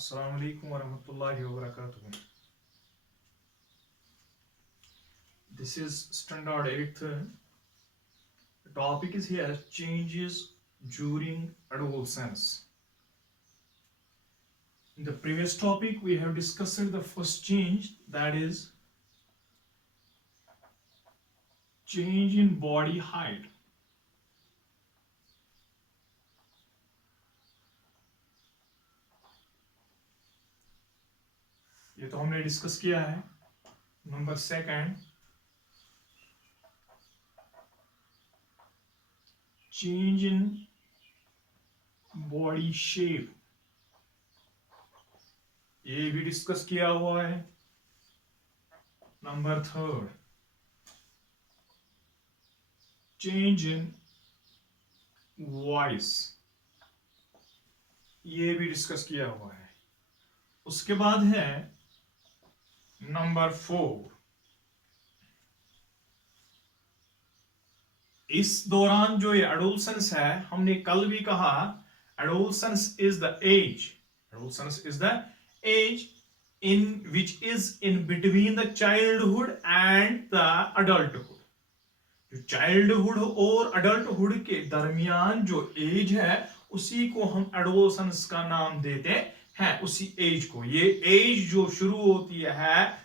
Assalamu alaikum warahmatullahi wabarakatuh. This is standard 8th. The topic is here changes during adolescence. In the previous topic, we have discussed the first change, that is change in body height. ये तो हमने discuss किया है. Number second, change in body shape, ये भी discuss किया हुआ है. Number third, change in voice, ये भी डिस्कस किया हुआ है. उसके बाद है नंबर 4. इस दौरान जो ये एडोलसेंस है, हमने कल भी कहा adolescence is the age in which is in between the childhood and the adulthood. जो चाइल्डहुड और अडल्टहुड के दरमियान जो एज है, उसी को हम एडोलसेंस का नाम देते हैं. उसी एज को, ये एज जो शुरू होती है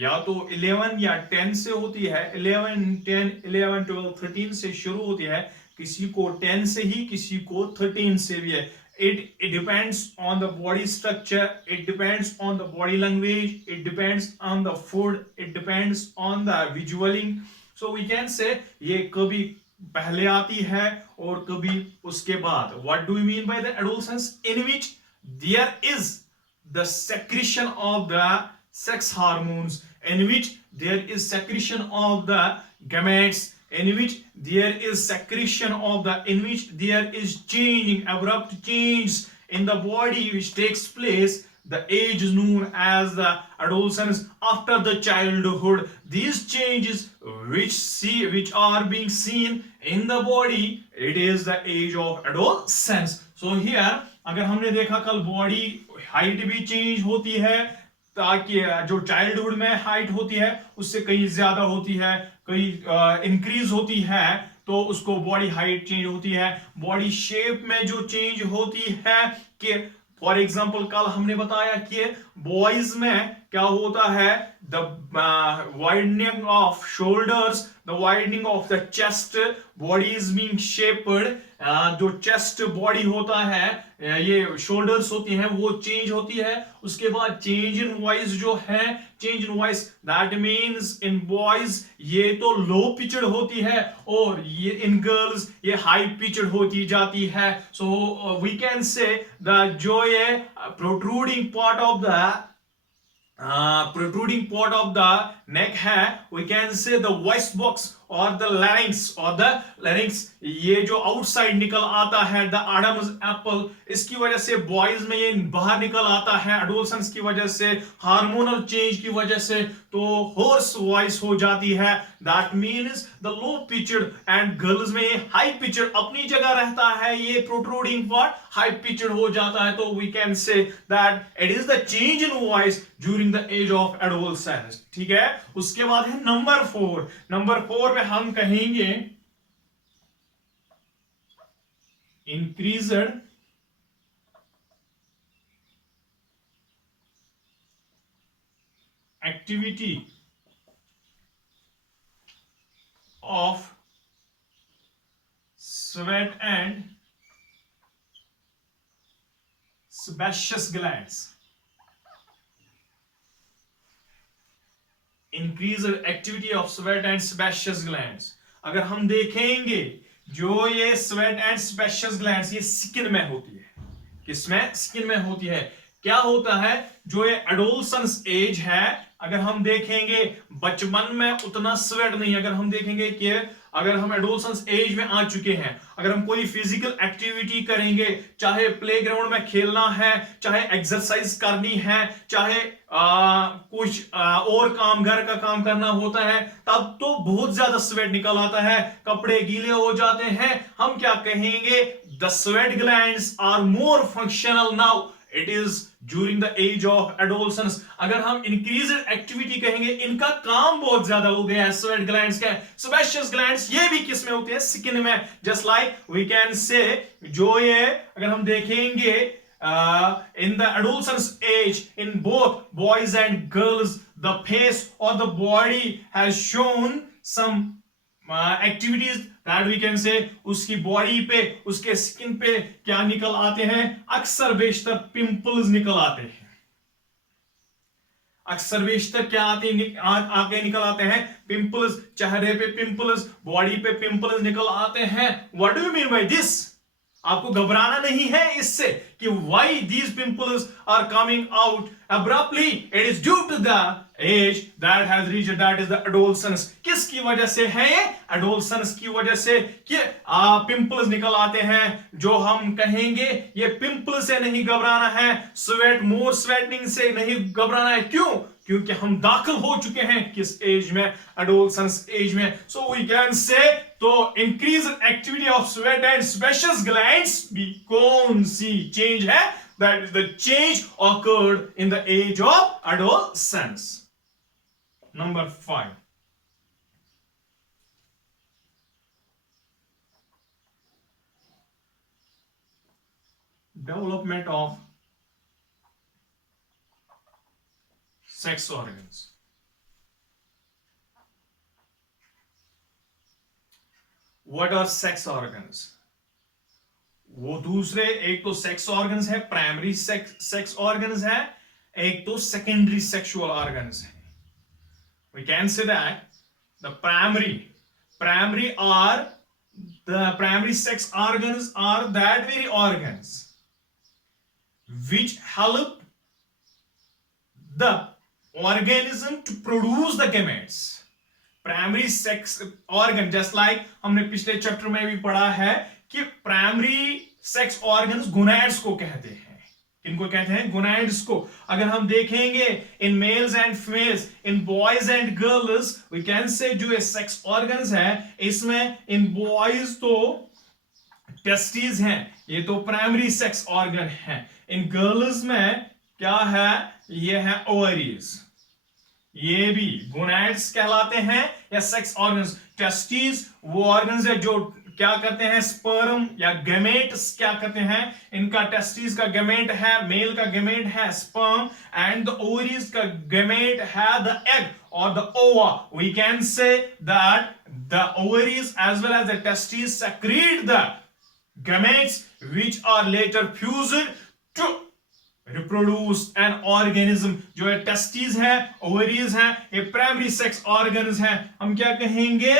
या तो 11 या 10 से होती है. 11, 10, 11, 12, 13 से शुरू होती है. किसी को 10 से ही, किसी को 13 से भी है. It depends on the body structure, it depends on the body language, it depends on the food, it depends on the visualing. So we can say ये कभी पहले आती है और कभी उसके बाद. What do we mean by the adolescence? In which there is the secretion of the sex hormones, in which there is secretion of the gametes, in which there is secretion of the, in which there is changing, abrupt change in the body which takes place. The age is known as the adolescence after the childhood. These changes which are being seen in the body, it is the age of adolescence. So here अगर हमने देखा कल body height भी change होती है, ताकि जो childhood में हाइट होती है उससे कहीं ज्यादा होती है, कहीं इंक्रीज होती है, तो उसको बॉडी हाइट चेंज होती है. बॉडी शेप में जो चेंज होती है कि फॉर एग्जांपल कल हमने बताया कि बॉयज में क्या होता है, the widening off shoulders, the widening of the chest, body is being shaped. जो चेस्ट बॉडी होता है, ये शोल्डर्स होती हैं, वो चेंज होती है. उसके बाद चेंज इन वॉइस जो है, change in voice that means in boys ये तो लो पिचड होती है और ये इन गर्ल्स ये हाई पिचड होती जाती है. So we can say the जो ये protruding part of the neck है, we can say the voice box or the larynx, ये जो आउटसाइड निकल आता है, द एडम्स एप्पल, इसकी वजह से बॉयज में ये बाहर निकल आता है. एडोलसेंस की वजह से, हार्मोनल चेंज की वजह से तो होर्स वॉइस हो जाती है. That means the low Pichad, and girls में ये हाई पिचड अपनी जगह रहता है, ये प्रोट्रूडिंग पार्ट हाई पिचड हो जाता है. तो we can say that it is the change in voice during the age of adolescence. ठीक है. उसके बाद है नंबर 4. नंबर 4 में हम कहेंगे increased activity of sweat and sebaceous glands. Increased activity of sweat and sebaceous glands. अगर हम देखेंगे जो ये स्वेट एंड सेबेशियस ग्लैंड्स ये स्किन में होती है. किसमें? स्किन में होती है. क्या होता है, जो ये एडोलसेंस एज है, अगर हम देखेंगे बचपन में उतना स्वेट नहीं. अगर हम देखेंगे कि अगर हम एडोलसेंस एज में आ चुके हैं, अगर हम कोई फिजिकल एक्टिविटी करेंगे, चाहे प्लेग्राउंड में खेलना है, चाहे एक्सरसाइज करनी है, चाहे कुछ और काम, घर का काम करना होता है, तब तो बहुत ज्यादा स्वेट निकल आता है, कपड़े गीले हो जाते हैं. हम क्या कहेंगे, the sweat glands are more functional now. It is during the age of adolescence. अगर हम इंक्रीज्ड एक्टिविटी कहेंगे, इनका काम बहुत ज्यादा हो गया है। स्वेट ग्लैंड्स का, सेबेशियस ग्लैंड्स, ये भी किस में होते हैं? स्किन में। Just like we can say, जो ये अगर हम देखेंगे in the adolescence age, in both boys and girls, the face or the body has shown some activities that we can say, उसकी बॉडी पे, उसके स्किन पे क्या निकल आते हैं? अक्सर बेशतर पिंपल्स निकल आते हैं। अक्सर बेशतर क्या आगे निकल आते हैं? पिंपल्स। चेहरे पे पिंपल्स, बॉडी पे पिंपल्स निकल आते हैं। What do you mean by this? आपको घबराना नहीं है इससे कि why these pimples are coming out abruptly. It is due to the age that has reached, that is the adolescence. किसकी वजह से है ये? adolescence की वजह से कि पिंपल्स निकल आते हैं। जो हम कहेंगे ये पिंपल से नहीं घबराना है, मोर स्वेटिंग से नहीं घबराना है। क्यों? क्योंकि हम दाखिल हो चुके हैं किस एज में? एडोलसेंस एज में। सो वी कैन से, तो increase activity of sweat and sebaceous glands भी कौन सी चेंज है? That is the change occurred in the age of adolescence. Number 5, development of sex organs. What are sex organs? वो दूसरे, एक तो सेक्स ऑर्गन्स है, प्राइमरी सेक्स ऑर्गन्स है, एक तो सेकेंडरी सेक्सुअल ऑर्गन्स है। We can say that the primary sex organs are that very organs which help the organism to produce the gametes. Primary sex organ, just like हमने पिछले chapter में भी पढ़ा है कि प्राइमरी सेक्स ऑर्गन्स गोनैड्स को कहते हैं। किनको कहते हैं? गोनैड्स को। अगर हम देखेंगे in males and females, in boys and girls, we can say जो ये सेक्स ऑर्गन्स है, इसमें इन बॉयज तो टेस्टिस हैं, ये तो प्राइमरी सेक्स ऑर्गन है। इन गर्ल्स में क्या है? ये है ओवरीज। ये भी गोनैड्स कहलाते हैं या सेक्स ऑर्गन्स। टेस्टिस वो ऑर्गन्स है जो क्या करते हैं? स्पर्म या गैमेट्स क्या करते हैं? इनका टेस्टिस का गैमेट है, मेल का गैमेट है स्पर्म, एंड द ओवरीज का गैमेट है the egg or the ova. We can say that the ovaries as well as the testes secrete the gametes which are later fused to reproduce an organism. जो है testis है, ovaries है, ये primary sex organs हैं। हम क्या कहेंगे?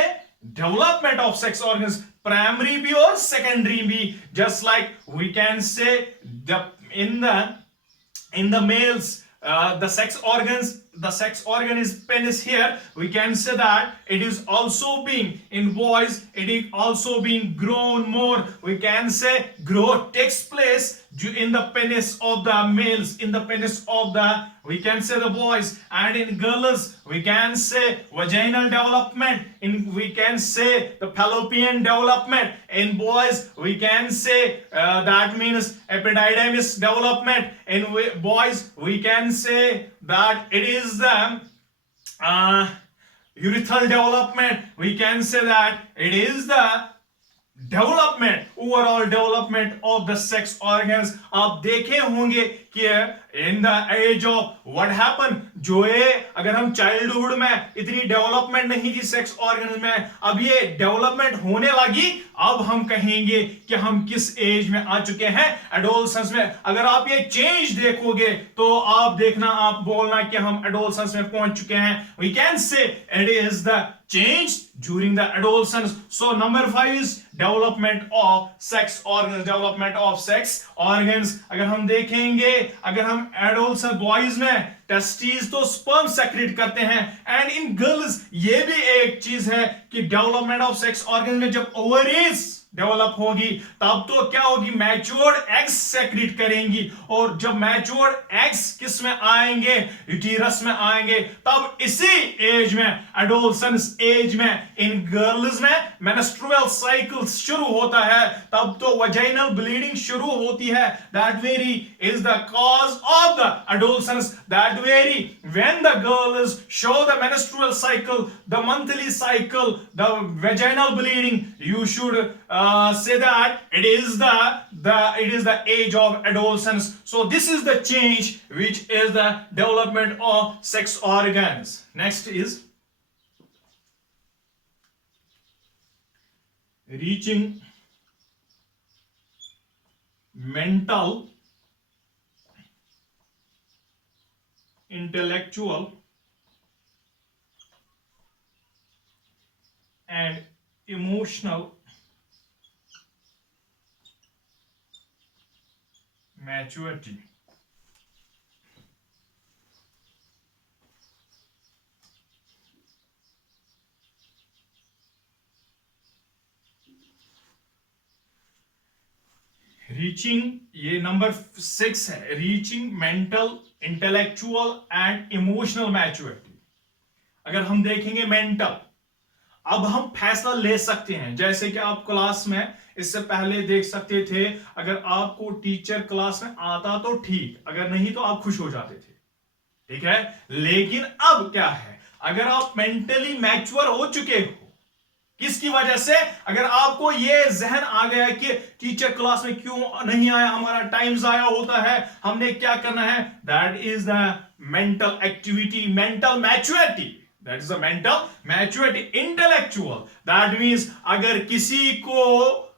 Development of sex organs, primary भी और सेकेंडरी भी। Just like we can say in the males, the sex organ is penis here. We can say that it is also being, in boys it is also being grown more. We can say growth takes place in the penis of the males, in the penis of the, we can say the boys, and in girls we can say vaginal development, we can say the fallopian development. In boys we can say that means epididymis development. In boys we can say that it is the urethral development. We can say that it is the development, overall development of the sex organs. आप देखे होंगे कि in the age of what happen, जो है अगर हम childhood में इतनी डेवलपमेंट नहीं थी सेक्स ऑर्गन्स में, अब ये डेवलपमेंट होने लगी। अब हम कहेंगे कि हम किस एज में आ चुके हैं? एडोलसेंस में। अगर आप ये चेंज देखोगे तो आप देखना, आप बोलना कि हम एडोलसेंस में पहुंच चुके हैं। We can say it is the change during the adolescence. So number 5 is development of sex organs. Development of sex organs. अगर हम देखेंगे, अगर हम adolescent boys में टेस्टिस तो स्पर्म सेक्रेट करते हैं, एंड इन गर्ल्स ये भी एक चीज है कि डेवलपमेंट ऑफ सेक्स ऑर्गन में जब ओवरीज डेवलप होगी, तब तो क्या होगी, मैच्योर्ड एग्स सेक्रेट करेंगी, और जब मैच्योर्ड एग्स किस में आएंगे, यूटेरस में आएंगे, तब इसी एज में, एडोलसेंस एज में, इन गर्ल्स में मेंस्ट्रुअल साइकिल शुरू होता है, तब तो वजाइनल ब्लीडिंग शुरू होती है. That very is the cause of the adolescence. That very when the girls show the menstrual cycle, the monthly cycle, the vaginal bleeding, you should say that it is the age of adolescence. So this is the change which is the development of sex organs. Next is reaching mental, intellectual and emotional maturity. Reaching, ये number 6 है, reaching mental, intellectual and emotional maturity. अगर हम देखेंगे mental, अब हम फैसला ले सकते हैं, जैसे कि आप क्लास में इससे पहले देख सकते थे, अगर आपको टीचर क्लास में आता तो ठीक, अगर नहीं तो आप खुश हो जाते थे, ठीक है. लेकिन अब क्या है, अगर आप मेंटली मैच्योर हो चुके हो, किसकी वजह से, अगर आपको यह जहन आ गया कि टीचर क्लास में क्यों नहीं आया, हमारा टाइम जाया होता है, हमने क्या करना है, that is the mental activity, mental maturity. That is a mental maturity. Intellectual, that means अगर किसी को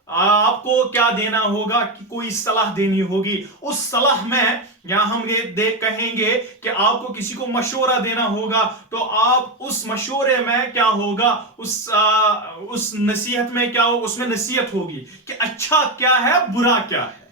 आपको क्या देना होगा, कि कोई सलाह देनी होगी, उस सलाह में या हम ये देख कहेंगे कि आपको किसी को मशवरा देना होगा, तो आप उस मशवरे में क्या होगा, उस नसीहत में क्या होगा, उसमें नसीहत होगी कि अच्छा क्या है, बुरा क्या है,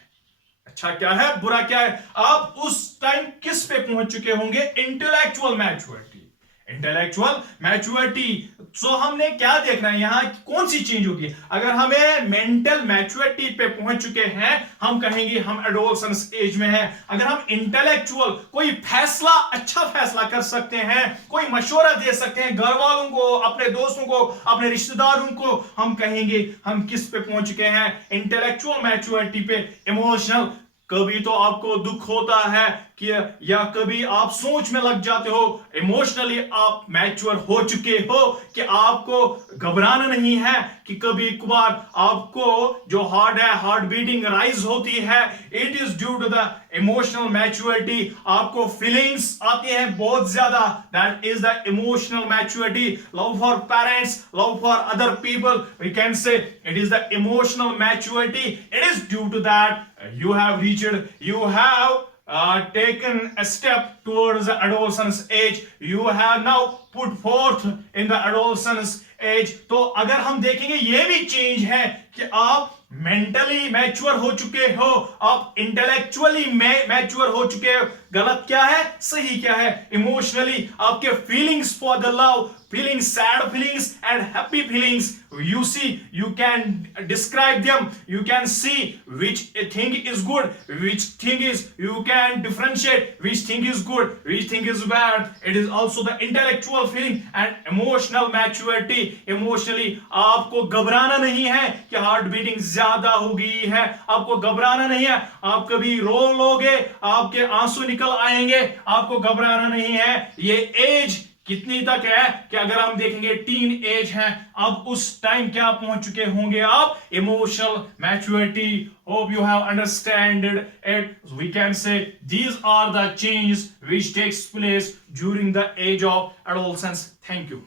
अच्छा क्या है, बुरा क्या है. आप उस टाइम किस पे पहुंच चुके होंगे, intellectual maturity. Intellectual maturity. So हमने क्या देखना है यहां, कौन सी चेंज होगी. अगर हमें मेंटल मैच्योरिटी पे पहुंच चुके हैं, हम कहेंगे हम एडोलसेंस एज में हैं. अगर हम इंटेलेक्चुअल, कोई फैसला, अच्छा फैसला कर सकते हैं, कोई मशवरा दे सकते हैं घर वालों को, अपने दोस्तों को, अपने रिश्तेदारों को, हम कहेंगे हम किस पे पहुंच चुके हैं, इंटेलेक्चुअल मैच्योरिटी पे. इमोशनल, कभी तो आपको दुख होता है कि या कभी आप सोच में लग जाते हो, इमोशनली आप मैच्योर हो चुके हो कि आपको घबराना नहीं है, कि कभी कभार आपको जो हार्ट है, हार्ट बीटिंग राइज होती है, it is due to the emotional maturity. आपको फीलिंग्स आती हैं बहुत ज्यादा, that is the emotional maturity. Love for parents, love for other people, we can say it is the emotional maturity. It is due to that you have reached, you have taken a step towards the adolescence age, you have now put forth in the adolescence age. तो अगर हम देखेंगे ये भी change है कि आप mentally mature हो चुके हो, आप इंटेलेक्चुअली मैच्योर हो चुके हो. गलत क्या है, सही क्या है. इमोशनली आपके feelings for the love, feeling sad feelings and happy feelings, you see, you can describe them, you can see which thing is good, which thing is, you can differentiate which thing is good, which thing is bad. It is also the intellectual feeling and emotional maturity. Emotionally आपको घबराना नहीं है कि heart beating ज्यादा हो गई है, आपको घबराना नहीं है, आप कभी रो लोगे, आपके आंसू निकल आएंगे, आपको घबराना नहीं है. ये एज कितनी तक है कि अगर हम देखेंगे टीन एज है, अब उस टाइम क्या पहुंच चुके होंगे आप, emotional maturity. Hope you have understanded it. We can say these are the changes which takes place during the age of adolescence. Thank you.